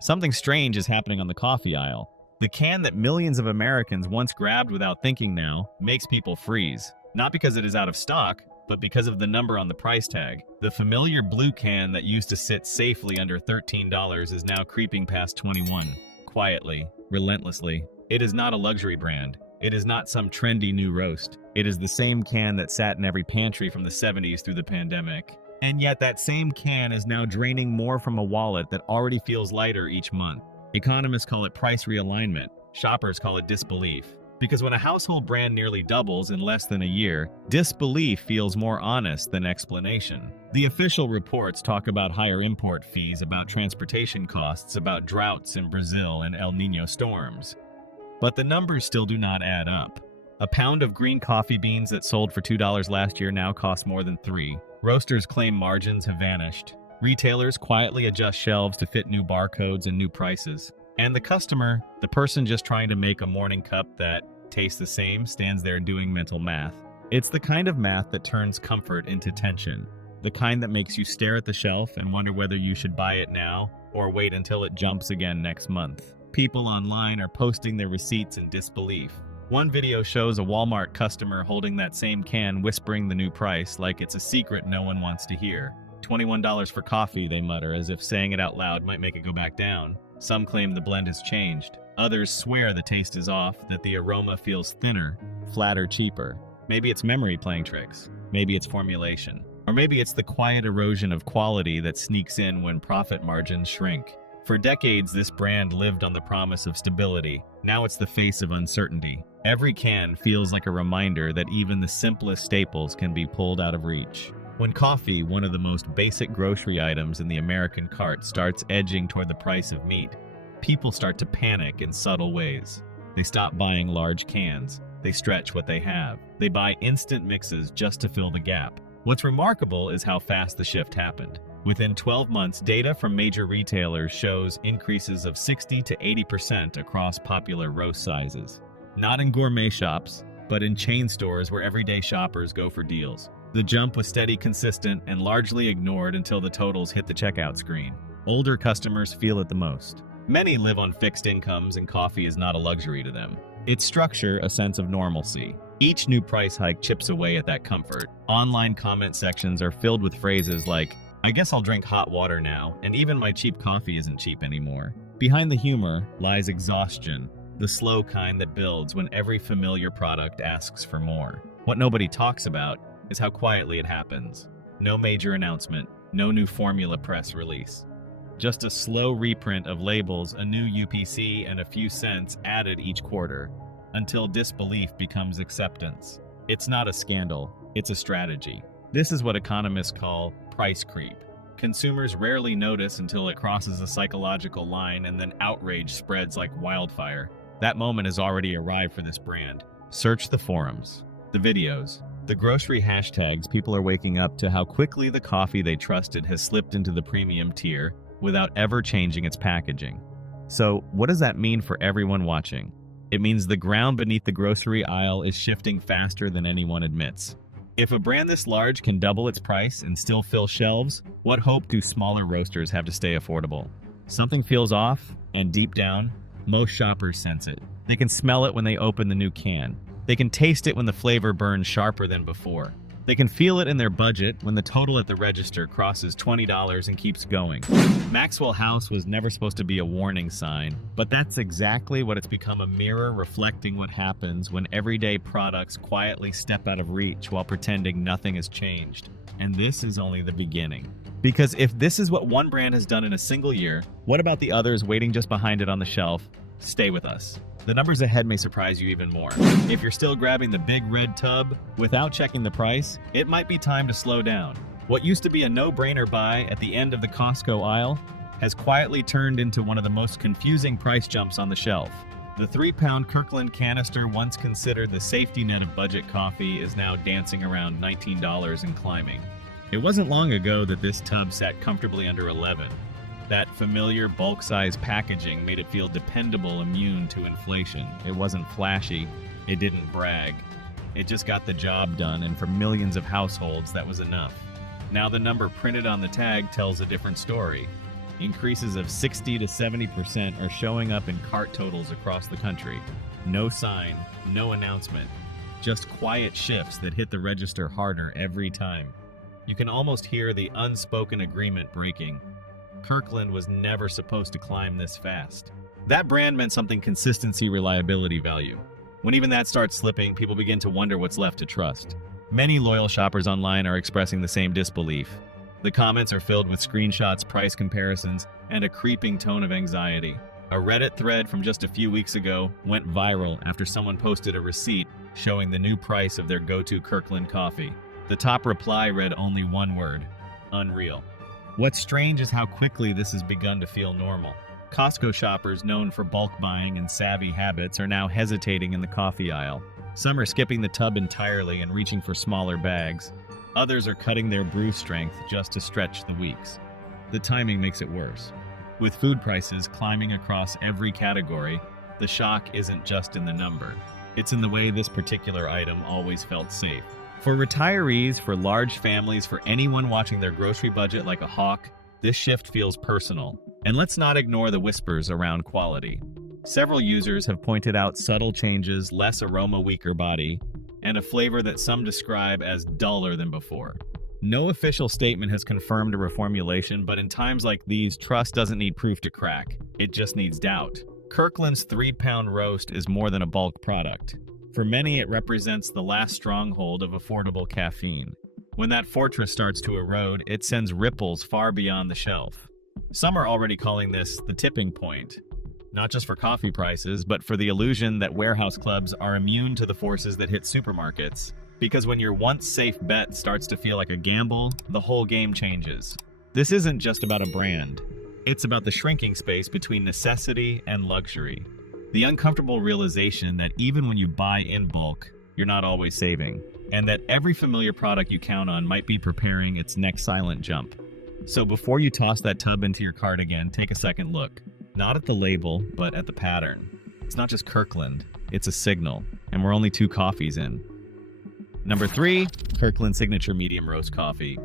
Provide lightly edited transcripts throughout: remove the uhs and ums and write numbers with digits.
Something strange is happening on the coffee aisle. The can that millions of Americans once grabbed without thinking now makes people freeze. Not because it is out of stock, but because of the number on the price tag. The familiar blue can that used to sit safely under $13 is now creeping past $21. Quietly, relentlessly. It is not a luxury brand. It is not some trendy new roast. It is the same can that sat in every pantry from the 70s through the pandemic. And yet that same can is now draining more from a wallet that already feels lighter each month. Economists call it price realignment. Shoppers call it disbelief. Because when a household brand nearly doubles in less than a year, disbelief feels more honest than explanation. The official reports talk about higher import fees, about transportation costs, about droughts in Brazil and El Niño storms. But the numbers still do not add up. A pound of green coffee beans that sold for $2 last year now costs more than $3. Roasters claim margins have vanished. Retailers quietly adjust shelves to fit new barcodes and new prices. And the customer, the person just trying to make a morning cup that tastes the same, stands there doing mental math. It's the kind of math that turns comfort into tension. The kind that makes you stare at the shelf and wonder whether you should buy it now or wait until it jumps again next month. People online are posting their receipts in disbelief. One video shows a Walmart customer holding that same can, whispering the new price like it's a secret no one wants to hear. $21 for coffee, they mutter, as if saying it out loud might make it go back down. Some claim the blend has changed. Others swear the taste is off, that the aroma feels thinner, flatter, cheaper. Maybe it's memory playing tricks. Maybe it's formulation. Or maybe it's the quiet erosion of quality that sneaks in when profit margins shrink. For decades, this brand lived on the promise of stability. Now it's the face of uncertainty. Every can feels like a reminder that even the simplest staples can be pulled out of reach. When coffee, one of the most basic grocery items in the American cart, starts edging toward the price of meat, people start to panic in subtle ways. They stop buying large cans. They stretch what they have. They buy instant mixes just to fill the gap. What's remarkable is how fast the shift happened. Within 12 months, data from major retailers shows increases of 60 to 80% across popular roast sizes. Not in gourmet shops, but in chain stores where everyday shoppers go for deals. The jump was steady, consistent, and largely ignored until the totals hit the checkout screen. Older customers feel it the most. Many live on fixed incomes, and coffee is not a luxury to them. Its structure, a sense of normalcy. Each new price hike chips away at that comfort. Online comment sections are filled with phrases like, "I guess I'll drink hot water now, and even my cheap coffee isn't cheap anymore." Behind the humor lies exhaustion, the slow kind that builds when every familiar product asks for more. What nobody talks about is how quietly it happens. No major announcement, no new formula press release. Just a slow reprint of labels, a new UPC, and a few cents added each quarter, until disbelief becomes acceptance. It's not a scandal, it's a strategy. This is what economists call price creep. Consumers rarely notice until it crosses a psychological line, and then outrage spreads like wildfire. That moment has already arrived for this brand. Search the forums, the videos, the grocery hashtags. People are waking up to how quickly the coffee they trusted has slipped into the premium tier without ever changing its packaging. So, what does that mean for everyone watching? It means the ground beneath the grocery aisle is shifting faster than anyone admits. If a brand this large can double its price and still fill shelves, what hope do smaller roasters have to stay affordable? Something feels off, and deep down, most shoppers sense it. They can smell it when they open the new can. They can taste it when the flavor burns sharper than before. They can feel it in their budget when the total at the register crosses $20 and keeps going. Maxwell House was never supposed to be a warning sign, but that's exactly what it's become, a mirror reflecting what happens when everyday products quietly step out of reach while pretending nothing has changed. And this is only the beginning. Because if this is what one brand has done in a single year, what about the others waiting just behind it on the shelf? Stay with us. The numbers ahead may surprise you even more. If you're still grabbing the big red tub without checking the price, it might be time to slow down. What used to be a no-brainer buy at the end of the Costco aisle has quietly turned into one of the most confusing price jumps on the shelf. The 3-pound Kirkland canister, once considered the safety net of budget coffee, is now dancing around $19 and climbing. It wasn't long ago that this tub sat comfortably under $11. That familiar bulk-size packaging made it feel dependable, immune to inflation. It wasn't flashy. It didn't brag. It just got the job done, and for millions of households, that was enough. Now the number printed on the tag tells a different story. Increases of 60 to 70% are showing up in cart totals across the country. No sign, no announcement, just quiet shifts that hit the register harder every time. You can almost hear the unspoken agreement breaking. Kirkland was never supposed to climb this fast. That brand meant something: consistency, reliability, value. When even that starts slipping, people begin to wonder what's left to trust. Many loyal shoppers online are expressing the same disbelief. The comments are filled with screenshots, price comparisons, and a creeping tone of anxiety. A Reddit thread from just a few weeks ago went viral after someone posted a receipt showing the new price of their go-to Kirkland coffee. The top reply read only one word: unreal. What's strange is how quickly this has begun to feel normal. Costco shoppers known for bulk buying and savvy habits are now hesitating in the coffee aisle. Some are skipping the tub entirely and reaching for smaller bags. Others are cutting their brew strength just to stretch the weeks. The timing makes it worse. With food prices climbing across every category, the shock isn't just in the number. It's in the way this particular item always felt safe. For retirees, for large families, for anyone watching their grocery budget like a hawk, this shift feels personal. And let's not ignore the whispers around quality. Several users have pointed out subtle changes: less aroma, weaker body, and a flavor that some describe as duller than before. No official statement has confirmed a reformulation, but in times like these, trust doesn't need proof to crack. It just needs doubt. Kirkland's 3-pound roast is more than a bulk product. For many, it represents the last stronghold of affordable caffeine. When that fortress starts to erode, it sends ripples far beyond the shelf. Some are already calling this the tipping point. Not just for coffee prices, but for the illusion that warehouse clubs are immune to the forces that hit supermarkets. Because when your once safe bet starts to feel like a gamble, the whole game changes. This isn't just about a brand. It's about the shrinking space between necessity and luxury. The uncomfortable realization that even when you buy in bulk, you're not always saving. And that every familiar product you count on might be preparing its next silent jump. So before you toss that tub into your cart again, take a second look. Not at the label, but at the pattern. It's not just Kirkland, it's a signal, and we're only 2 coffees in. Number 3, Kirkland Signature Medium Roast Coffee.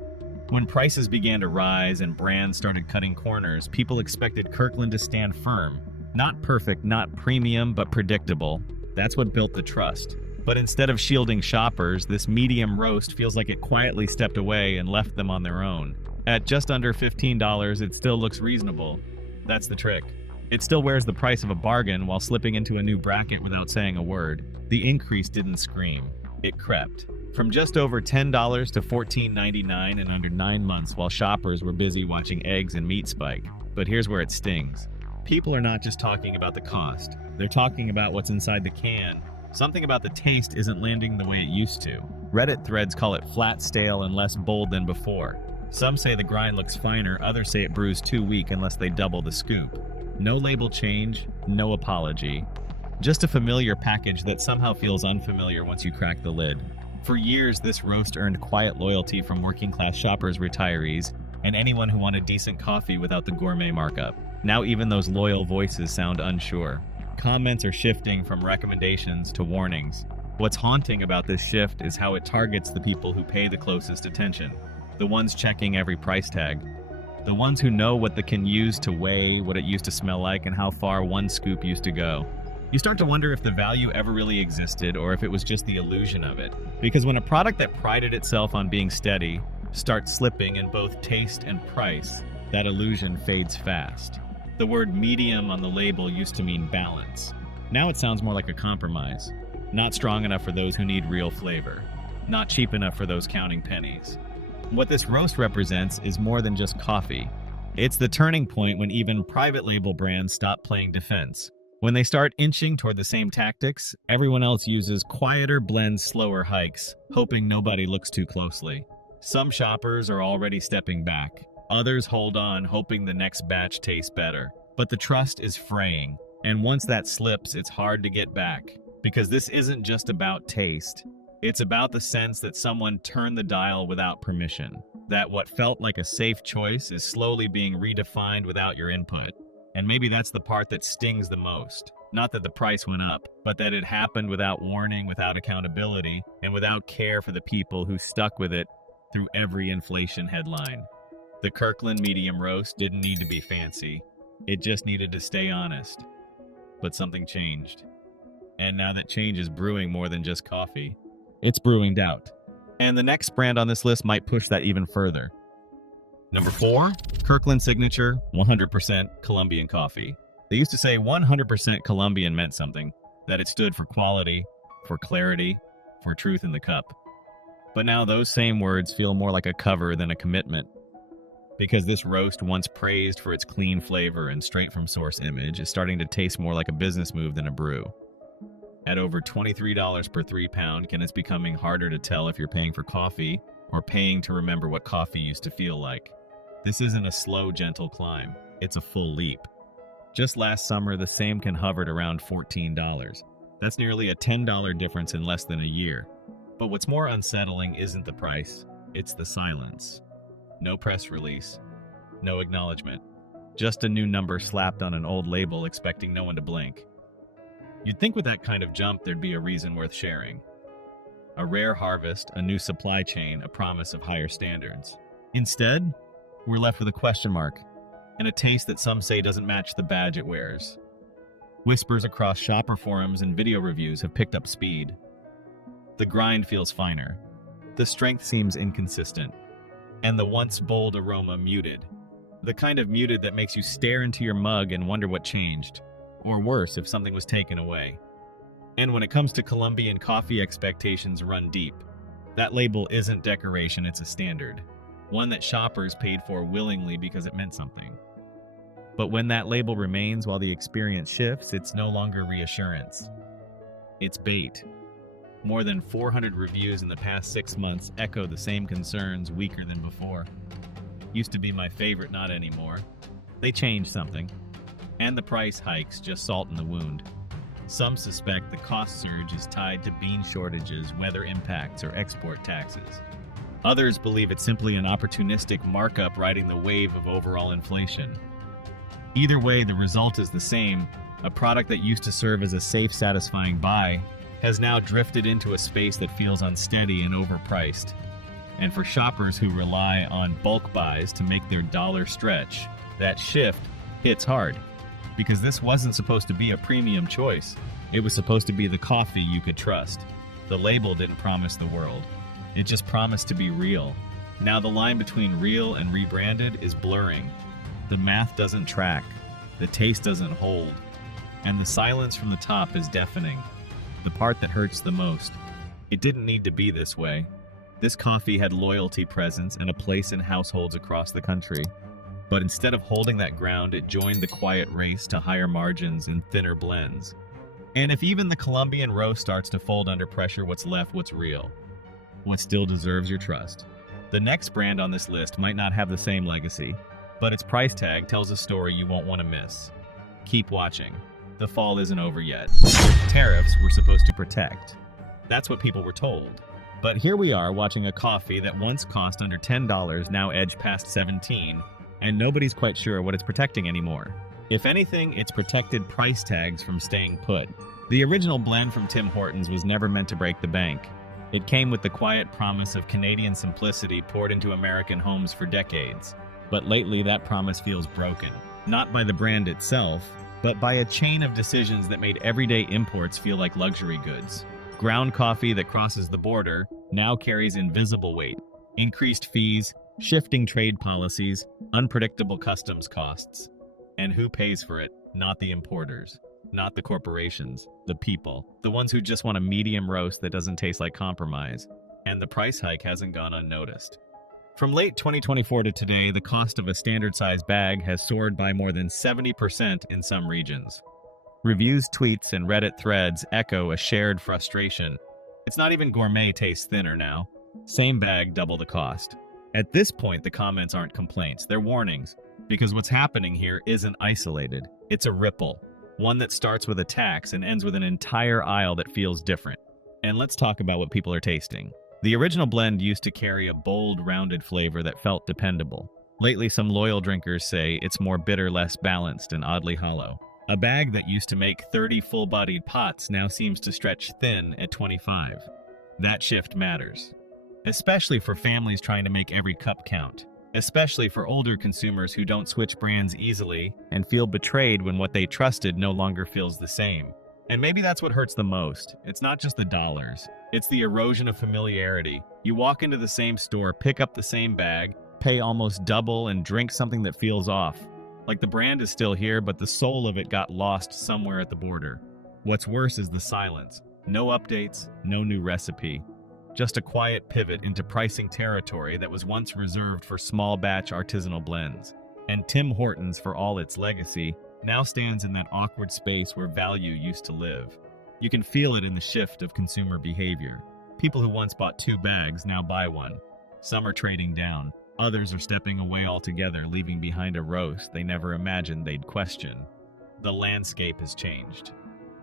When prices began to rise and brands started cutting corners, people expected Kirkland to stand firm. Not perfect, not premium, but predictable. That's what built the trust. But instead of shielding shoppers, this medium roast feels like it quietly stepped away and left them on their own. At just under $15, it still looks reasonable. That's the trick. It still wears the price of a bargain while slipping into a new bracket without saying a word. The increase didn't scream. It crept. From just over $10 to $14.99 in under 9 months while shoppers were busy watching eggs and meat spike. But here's where it stings. People are not just talking about the cost. They're talking about what's inside the can. Something about the taste isn't landing the way it used to. Reddit threads call it flat, stale, and less bold than before. Some say the grind looks finer, others say it brews too weak unless they double the scoop. No label change, no apology. Just a familiar package that somehow feels unfamiliar once you crack the lid. For years, this roast earned quiet loyalty from working-class shoppers, retirees, and anyone who wanted decent coffee without the gourmet markup. Now even those loyal voices sound unsure. Comments are shifting from recommendations to warnings. What's haunting about this shift is how it targets the people who pay the closest attention. The ones checking every price tag. The ones who know what they can use to weigh, what it used to smell like, and how far one scoop used to go. You start to wonder if the value ever really existed or if it was just the illusion of it. Because when a product that prided itself on being steady starts slipping in both taste and price, that illusion fades fast. The word medium on the label used to mean balance. Now it sounds more like a compromise. Not strong enough for those who need real flavor. Not cheap enough for those counting pennies. What this roast represents is more than just coffee. It's the turning point when even private label brands stop playing defense. When they start inching toward the same tactics, everyone else uses quieter blends, slower hikes, hoping nobody looks too closely. Some shoppers are already stepping back. Others hold on, hoping the next batch tastes better. But the trust is fraying, and once that slips, it's hard to get back. Because this isn't just about taste. It's about the sense that someone turned the dial without permission. That what felt like a safe choice is slowly being redefined without your input. And maybe that's the part that stings the most. Not that the price went up, but that it happened without warning, without accountability, and without care for the people who stuck with it through every inflation headline. The Kirkland medium roast didn't need to be fancy. It just needed to stay honest. But something changed. And now that change is brewing more than just coffee. It's brewing doubt. And the next brand on this list might push that even further. Number 4, Kirkland Signature 100% Colombian coffee. They used to say 100% Colombian meant something, that it stood for quality, for clarity, for truth in the cup. But now those same words feel more like a cover than a commitment. Because this roast, once praised for its clean flavor and straight from source image, is starting to taste more like a business move than a brew. At over $23 per 3-pound, it's becoming harder to tell if you're paying for coffee or paying to remember what coffee used to feel like. This isn't a slow, gentle climb. It's a full leap. Just last summer, the same can hovered around $14. That's nearly a $10 difference in less than a year. But what's more unsettling isn't the price, it's the silence. No press release, no acknowledgement. Just a new number slapped on an old label expecting no one to blink. You'd think with that kind of jump there'd be a reason worth sharing. A rare harvest, a new supply chain, a promise of higher standards. Instead, we're left with a question mark, and a taste that some say doesn't match the badge it wears. Whispers across shopper forums and video reviews have picked up speed. The grind feels finer. The strength seems inconsistent. And the once bold aroma muted. The kind of muted that makes you stare into your mug and wonder what changed. Or worse, if something was taken away. And when it comes to Colombian coffee, expectations run deep. That label isn't decoration, it's a standard. One that shoppers paid for willingly because it meant something. But when that label remains while the experience shifts, it's no longer reassurance. It's bait. More than 400 reviews in the past 6 months echo the same concerns, weaker than before. Used to be my favorite, not anymore. They changed something. And the price hikes just salt in the wound. Some suspect the cost surge is tied to bean shortages, weather impacts, or export taxes. Others believe it's simply an opportunistic markup riding the wave of overall inflation. Either way, the result is the same. A product that used to serve as a safe, satisfying buy has now drifted into a space that feels unsteady and overpriced. And for shoppers who rely on bulk buys to make their dollar stretch, that shift hits hard. Because this wasn't supposed to be a premium choice. It was supposed to be the coffee you could trust. The label didn't promise the world. It just promised to be real. Now the line between real and rebranded is blurring. The math doesn't track. The taste doesn't hold. And the silence from the top is deafening. The part that hurts the most. It didn't need to be this way. This coffee had loyalty, presence, and a place in households across the country. But instead of holding that ground, it joined the quiet race to higher margins and thinner blends. And if even the Colombian roast starts to fold under pressure, what's left, what's real? What still deserves your trust? The next brand on this list might not have the same legacy, but its price tag tells a story you won't want to miss. Keep watching. The fall isn't over yet. Tariffs were supposed to protect. That's what people were told. But here we are watching a coffee that once cost under $10 now edge past $17, and nobody's quite sure what it's protecting anymore. If anything, it's protected price tags from staying put. The original blend from Tim Hortons was never meant to break the bank. It came with the quiet promise of Canadian simplicity poured into American homes for decades. But lately, that promise feels broken. Not by the brand itself, but by a chain of decisions that made everyday imports feel like luxury goods. Ground coffee that crosses the border now carries invisible weight. Increased fees, shifting trade policies, unpredictable customs costs. And who pays for it? Not the importers, not the corporations, the people. The ones who just want a medium roast that doesn't taste like compromise. And the price hike hasn't gone unnoticed. From late 2024 to today, the cost of a standard-sized bag has soared by more than 70% in some regions. Reviews, tweets, and Reddit threads echo a shared frustration. It's not even gourmet tastes thinner now. Same bag, double the cost. At this point, the comments aren't complaints, they're warnings. Because what's happening here isn't isolated. It's a ripple. One that starts with a tax and ends with an entire aisle that feels different. And let's talk about what people are tasting. The original blend used to carry a bold, rounded flavor that felt dependable. Lately, some loyal drinkers say it's more bitter, less balanced, and oddly hollow. A bag that used to make 30 full-bodied pots now seems to stretch thin at 25. That shift matters, especially for families trying to make every cup count. especially for older consumers who don't switch brands easily and feel betrayed when what they trusted no longer feels the same. And maybe that's what hurts the most. It's not just the dollars. It's the erosion of familiarity. You walk into the same store, pick up the same bag, pay almost double, and drink something that feels off. Like the brand is still here, but the soul of it got lost somewhere at the border. What's worse is the silence. No updates, no new recipe. Just a quiet pivot into pricing territory that was once reserved for small batch artisanal blends. And Tim Hortons, for all its legacy, now stands in that awkward space where value used to live. You can feel it in the shift of consumer behavior. People who once bought 2 bags now buy 1. Some are trading down. Others are stepping away altogether, leaving behind a roast they never imagined they'd question. The landscape has changed.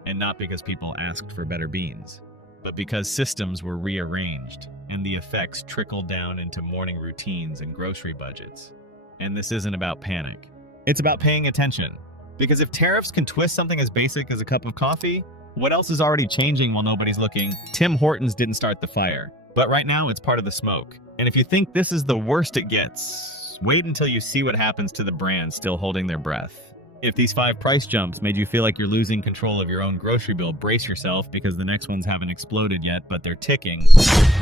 And not because people asked for better beans, but because systems were rearranged and the effects trickled down into morning routines and grocery budgets. And this isn't about panic. It's about paying attention. Because if tariffs can twist something as basic as a cup of coffee, what else is already changing while nobody's looking? Tim Hortons didn't start the fire, but right now it's part of the smoke. And if you think this is the worst it gets, wait until you see what happens to the brands still holding their breath. If these 5 price jumps made you feel like you're losing control of your own grocery bill, brace yourself because the next ones haven't exploded yet, but they're ticking.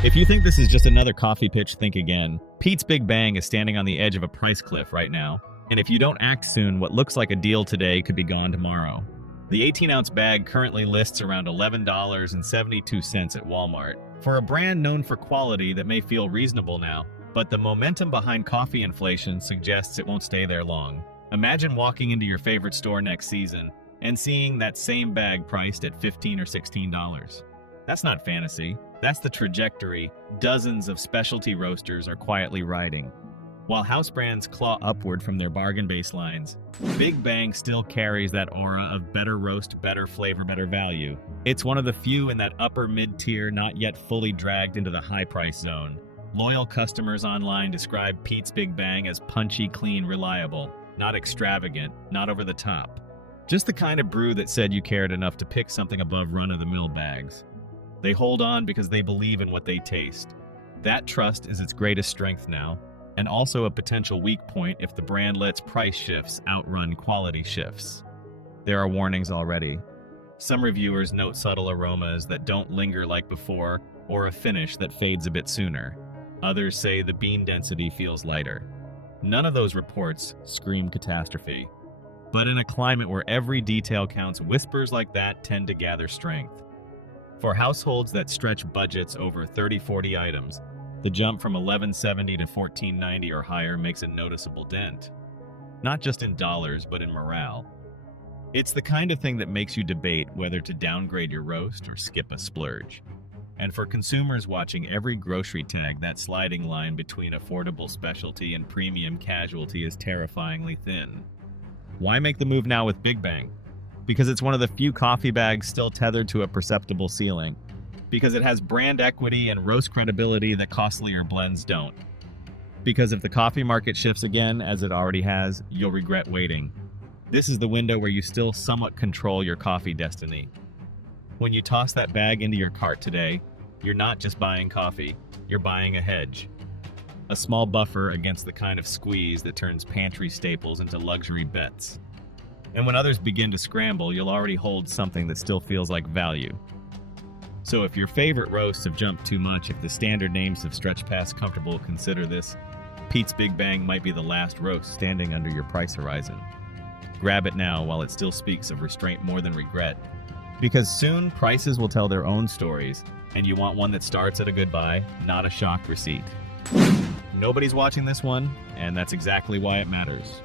If you think this is just another coffee pitch, think again. Pete's Big Bang is standing on the edge of a price cliff right now. And if you don't act soon, what looks like a deal today could be gone tomorrow. The 18-ounce bag currently lists around $11.72 at Walmart. For a brand known for quality that may feel reasonable now, but the momentum behind coffee inflation suggests it won't stay there long. Imagine walking into your favorite store next season and seeing that same bag priced at $15 or $16. That's not fantasy. That's the trajectory dozens of specialty roasters are quietly riding. While house brands claw upward from their bargain baselines, Big Bang still carries that aura of better roast, better flavor, better value. It's one of the few in that upper mid-tier not yet fully dragged into the high-price zone. Loyal customers online describe Pete's Big Bang as punchy, clean, reliable. Not extravagant, not over the top. Just the kind of brew that said you cared enough to pick something above run-of-the-mill bags. They hold on because they believe in what they taste. That trust is its greatest strength now, and also a potential weak point if the brand lets price shifts outrun quality shifts. There are warnings already. Some reviewers note subtle aromas that don't linger like before, or a finish that fades a bit sooner. Others say the bean density feels lighter. None of those reports scream catastrophe. But in a climate where every detail counts, whispers like that tend to gather strength. For households that stretch budgets over 30-40 items, the jump from $11.70 to $14.90 or higher makes a noticeable dent. Not just in dollars, but in morale. It's the kind of thing that makes you debate whether to downgrade your roast or skip a splurge. And for consumers watching every grocery tag, that sliding line between affordable specialty and premium casualty is terrifyingly thin. Why make the move now with Big Bang? Because it's one of the few coffee bags still tethered to a perceptible ceiling. Because it has brand equity and roast credibility that costlier blends don't. Because if the coffee market shifts again, as it already has, you'll regret waiting. This is the window where you still somewhat control your coffee destiny. When you toss that bag into your cart today, you're not just buying coffee, you're buying a hedge. A small buffer against the kind of squeeze that turns pantry staples into luxury bets. And when others begin to scramble, you'll already hold something that still feels like value. So if your favorite roasts have jumped too much, if the standard names have stretched past comfortable, consider this. Pete's Big Bang might be the last roast standing under your price horizon. Grab it now while it still speaks of restraint more than regret. Because soon, prices will tell their own stories, and you want one that starts at a good buy, not a shock receipt. Nobody's watching this one, and that's exactly why it matters.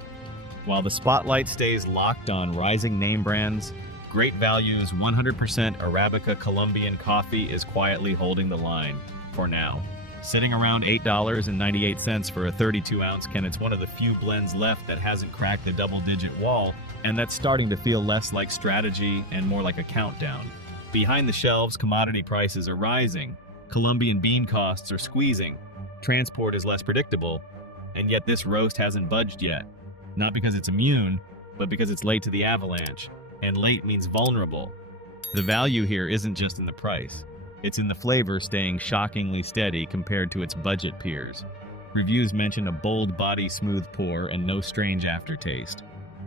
While the spotlight stays locked on rising name brands, Great Value's 100% Arabica Colombian coffee is quietly holding the line, for now. Sitting around $8.98 for a 32-ounce can, it's one of the few blends left that hasn't cracked the double-digit wall, and that's starting to feel less like strategy and more like a countdown. Behind the shelves, commodity prices are rising. Colombian bean costs are squeezing. Transport is less predictable, and yet this roast hasn't budged yet. Not because it's immune, but because it's late to the avalanche. And late means vulnerable. The value here isn't just in the price. It's in the flavor staying shockingly steady compared to its budget peers. Reviews mention a bold body, smooth pour, and no strange aftertaste.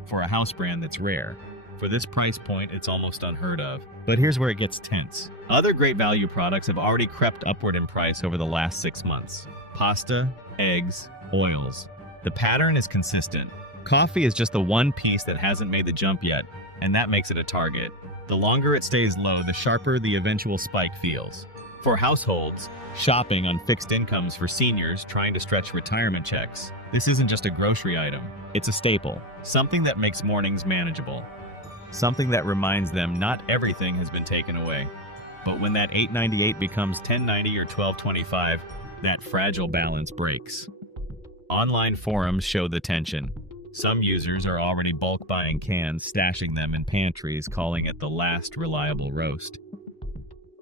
For a house brand that's rare. For this price point, it's almost unheard of. But here's where it gets tense. Other great value products have already crept upward in price over the last 6 months. Pasta, eggs, oils. The pattern is consistent. Coffee is just the one piece that hasn't made the jump yet, and that makes it a target. The longer it stays low, the sharper the eventual spike feels. For households, shopping on fixed incomes for seniors trying to stretch retirement checks, this isn't just a grocery item. It's a staple. Something that makes mornings manageable. Something that reminds them not everything has been taken away. But when that $8.98 becomes $10.90 or $12.25, that fragile balance breaks. Online forums show the tension. Some users are already bulk buying cans, stashing them in pantries, calling it the last reliable roast.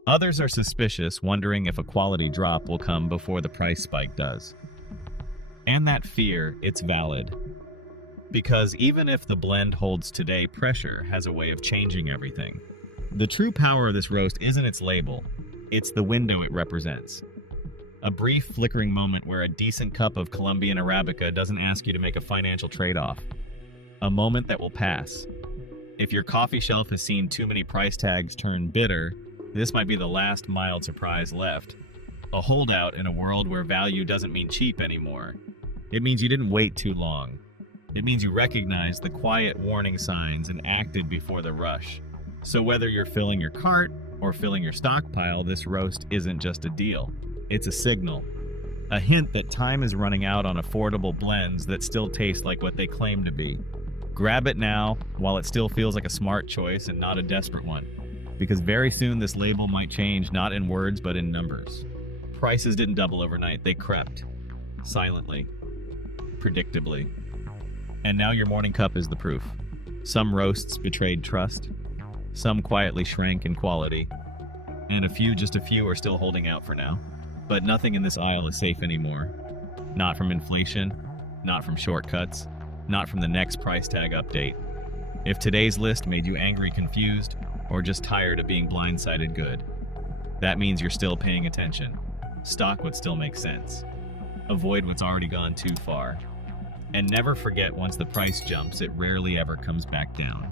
Others are suspicious, wondering if a quality drop will come before the price spike does. And that fear, it's valid. Because even if the blend holds today, pressure has a way of changing everything. The true power of this roast isn't its label, it's the window it represents. A brief, flickering moment where a decent cup of Colombian Arabica doesn't ask you to make a financial trade-off. A moment that will pass. If your coffee shelf has seen too many price tags turn bitter, this might be the last mild surprise left. A holdout in a world where value doesn't mean cheap anymore. It means you didn't wait too long. It means you recognized the quiet warning signs and acted before the rush. So whether you're filling your cart or filling your stockpile, this roast isn't just a deal. It's a signal. A hint that time is running out on affordable blends that still taste like what they claim to be. Grab it now while it still feels like a smart choice and not a desperate one. Because very soon this label might change, not in words but in numbers. Prices didn't double overnight, they crept. Silently. Predictably. And now your morning cup is the proof. Some roasts betrayed trust. Some quietly shrank in quality. And just a few are still holding out for now. But nothing in this aisle is safe anymore. Not from inflation, not from shortcuts, not from the next price tag update. If today's list made you angry, confused, or just tired of being blindsided good, that means you're still paying attention. Stock what still makes sense. Avoid what's already gone too far. And never forget, once the price jumps, it rarely ever comes back down.